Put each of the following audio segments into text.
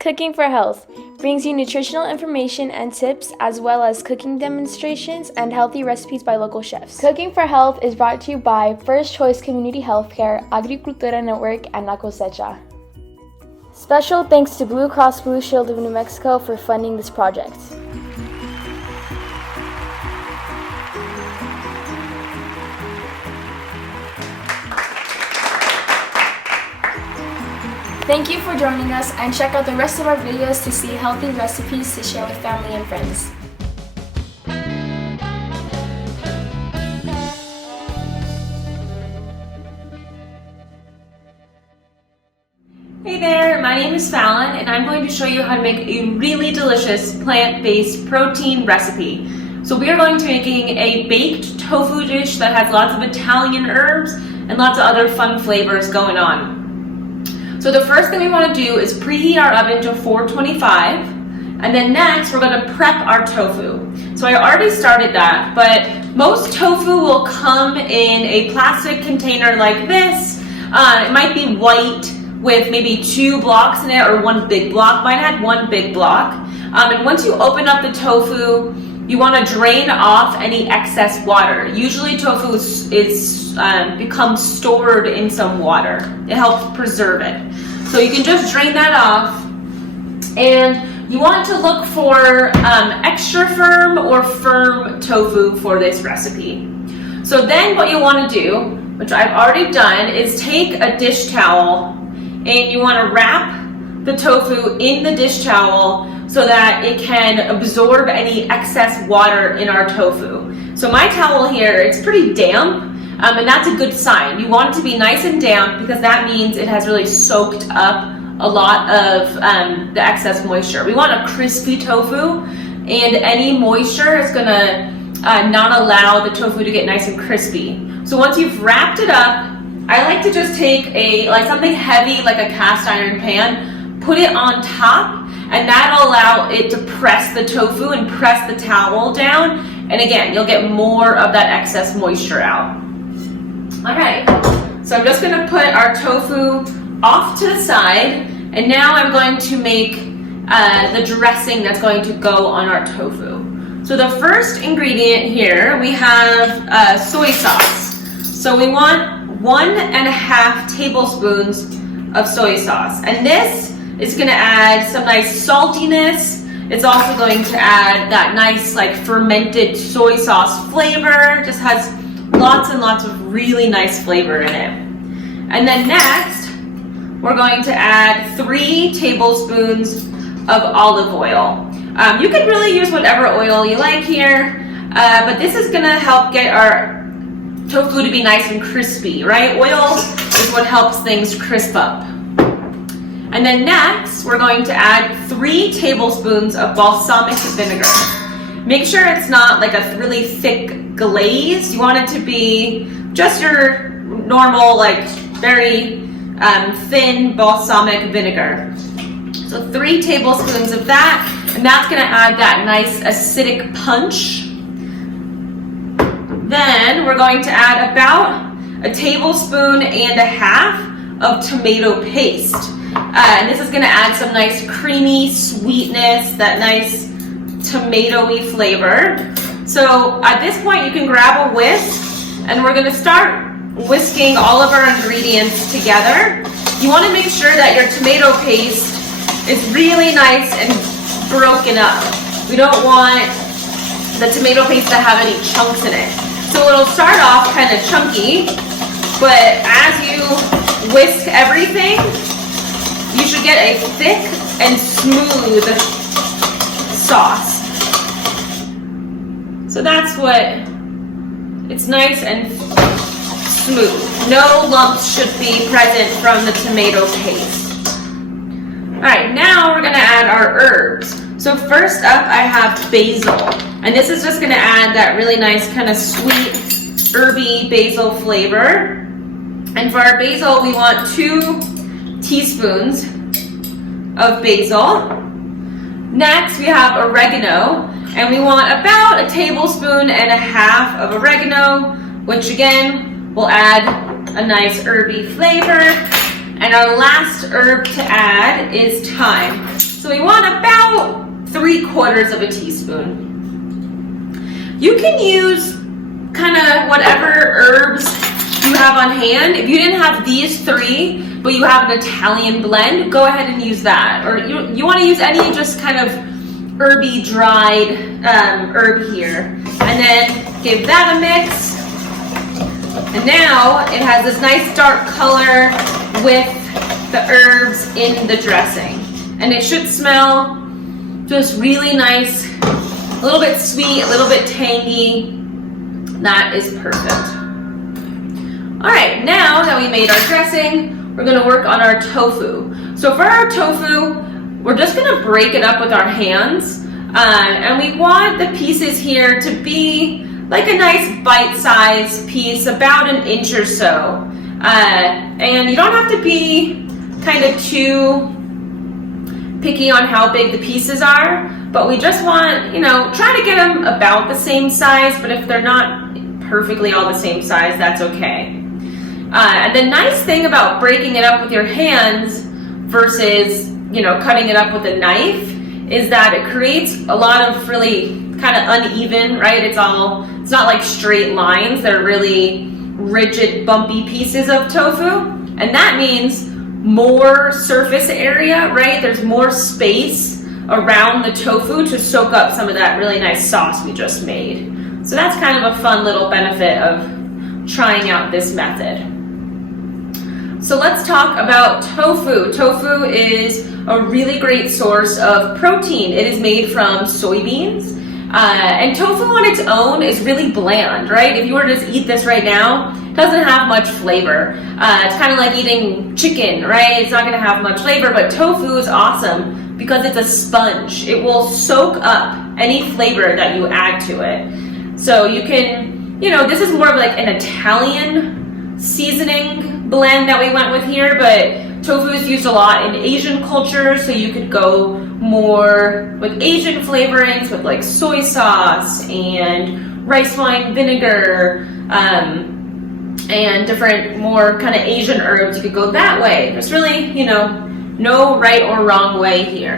Cooking for Health brings you nutritional information and tips, as well as cooking demonstrations and healthy recipes by local chefs. Cooking for Health is brought to you by First Choice Community Healthcare, Agricultura Network, and La Cosecha. Special thanks to Blue Cross Blue Shield of New Mexico for funding this project. Thank you for joining us, and check out the rest of our videos to see healthy recipes to share with family and friends. Hey there, my name is Fallon, and I'm going to show you how to make a really delicious plant-based protein recipe. So we are going to be making a baked tofu dish that has lots of Italian herbs and lots of other fun flavors going on. So the first thing we want to do is preheat our oven to 425, and then next we're going to prep our tofu. So I already started that, but most tofu will come in a plastic container like this. It might be white with maybe 2 blocks in it, or 1 big block. Mine had 1 big block. And once you open up the tofu, you want to drain off any excess water. Usually tofu becomes stored in some water. It helps preserve it. So you can just drain that off. And you want to look for extra firm or firm tofu for this recipe. So then what you want to do, which I've already done, is take a dish towel and you want to wrap the tofu in the dish towel so that it can absorb any excess water in our tofu. So my towel here, it's pretty damp, and that's a good sign. You want it to be nice and damp because that means it has really soaked up a lot of the excess moisture. We want a crispy tofu, and any moisture is gonna not allow the tofu to get nice and crispy. So once you've wrapped it up, I like to just take something heavy like a cast iron pan, put it on top, and that'll allow it to press the tofu and press the towel down. And again, you'll get more of that excess moisture out. All right, so I'm just gonna put our tofu off to the side, and now I'm going to make the dressing that's going to go on our tofu. So the first ingredient here, we have soy sauce. So we want 1.5 tablespoons of soy sauce, and this is going to add some nice saltiness. It's also going to add that nice fermented soy sauce flavor. Just has lots and lots of really nice flavor in it. And then next we're going to add 3 tablespoons of olive oil. You can really use whatever oil you like here, but this is going to help get our tofu to be nice and crispy, right? Oil is what helps things crisp up. And then next, we're going to add 3 tablespoons of balsamic vinegar. Make sure it's not like a really thick glaze. You want it to be just your normal, very thin balsamic vinegar. So 3 tablespoons of that, and that's gonna add that nice acidic punch. Then we're going to add about 1.5 tablespoons of tomato paste. And this is going to add some nice creamy sweetness, that nice tomatoey flavor. So at this point you can grab a whisk, and we're going to start whisking all of our ingredients together. You want to make sure that your tomato paste is really nice and broken up. We don't want the tomato paste to have any chunks in it. So it'll start off kind of chunky, but as you whisk everything, you should get a thick and smooth sauce. So that's what, it's nice and smooth. No lumps should be present from the tomato paste. All right, now we're gonna add our herbs. So first up, I have basil. And this is just gonna add that really nice kind of sweet, herby basil flavor. And for our basil, we want 2 teaspoons of basil. Next, we have oregano, and we want about 1.5 tablespoons of oregano, which again will add a nice herby flavor. And our last herb to add is thyme. So we want about 3/4 teaspoon. You can use kind of whatever herbs you have on hand. If you didn't have these 3, but you have an Italian blend, go ahead and use that. Or you want to use any just kind of herby dried herb here. And then give that a mix. And now it has this nice dark color with the herbs in the dressing. And it should smell just really nice, a little bit sweet, a little bit tangy. That is perfect. All right, now that we made our dressing, we're gonna work on our tofu. So for our tofu, we're just gonna break it up with our hands. And we want the pieces here to be like a nice bite-sized piece, about 1 inch or so. And you don't have to be kind of too picky on how big the pieces are, but we just want, try to get them about the same size, but if they're not perfectly all the same size, that's okay. And the nice thing about breaking it up with your hands versus, cutting it up with a knife is that it creates a lot of really kind of uneven, right? It's not like straight lines. They're really rigid, bumpy pieces of tofu. And that means more surface area, right? There's more space around the tofu to soak up some of that really nice sauce we just made. So that's kind of a fun little benefit of trying out this method. So let's talk about tofu. Tofu is a really great source of protein. It is made from soybeans. And tofu on its own is really bland, right? If you were to just eat this right now, it doesn't have much flavor. It's kind of like eating chicken, right? It's not gonna have much flavor, but tofu is awesome because it's a sponge. It will soak up any flavor that you add to it. So you can, this is more of like an Italian seasoning blend that we went with here, but tofu is used a lot in Asian culture, so you could go more with Asian flavorings with like soy sauce and rice wine vinegar, and different more kind of Asian herbs. You could go that way. There's really, no right or wrong way here.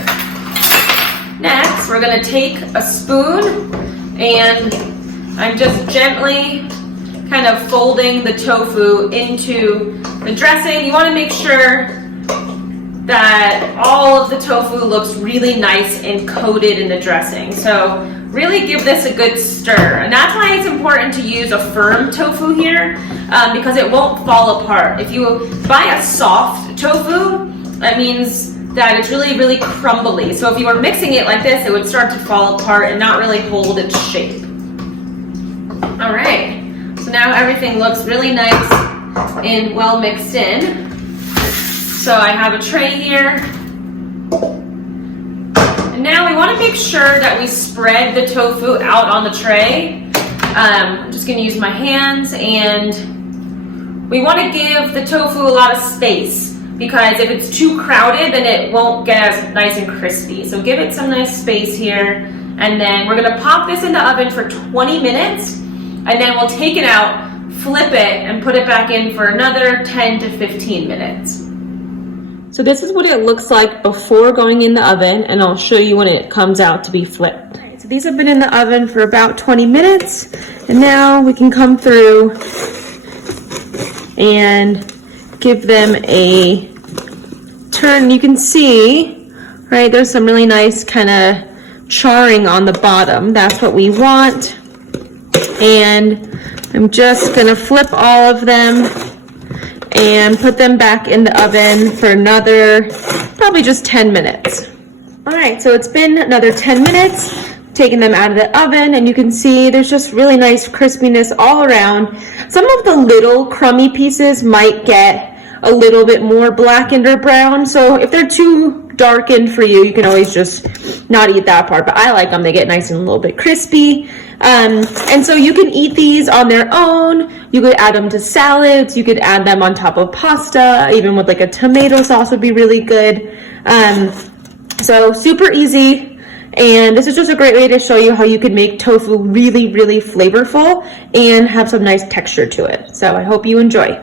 Next, we're gonna take a spoon and I'm just gently kind of folding the tofu into the dressing. You want to make sure that all of the tofu looks really nice and coated in the dressing. So really give this a good stir. And that's why it's important to use a firm tofu here, because it won't fall apart. If you buy a soft tofu, that means that it's really, really crumbly. So if you were mixing it like this, it would start to fall apart and not really hold its shape. All right. So now everything looks really nice and well mixed in. So I have a tray here. And now we want to make sure that we spread the tofu out on the tray. I'm just going to use my hands, and we want to give the tofu a lot of space, because if it's too crowded, then it won't get as nice and crispy. So give it some nice space here. And then we're going to pop this in the oven for 20 minutes. And then we'll take it out, flip it, and put it back in for another 10 to 15 minutes. So this is what it looks like before going in the oven, and I'll show you when it comes out to be flipped. All right, so these have been in the oven for about 20 minutes, and now we can come through and give them a turn. You can see, right, there's some really nice kind of charring on the bottom. That's what we want. And I'm just gonna flip all of them and put them back in the oven for another, probably just 10 minutes. All right, so it's been another 10 minutes, taking them out of the oven, and you can see there's just really nice crispiness all around. Some of the little crummy pieces might get a little bit more blackened or brown, so if they're too darkened for you, you can always just not eat that part, but I like them. They get nice and a little bit crispy. And so you can eat these on their own. You could add them to salads. You could add them on top of pasta, even with like a tomato sauce would be really good. So super easy. And this is just a great way to show you how you can make tofu really, really flavorful and have some nice texture to it. So I hope you enjoy.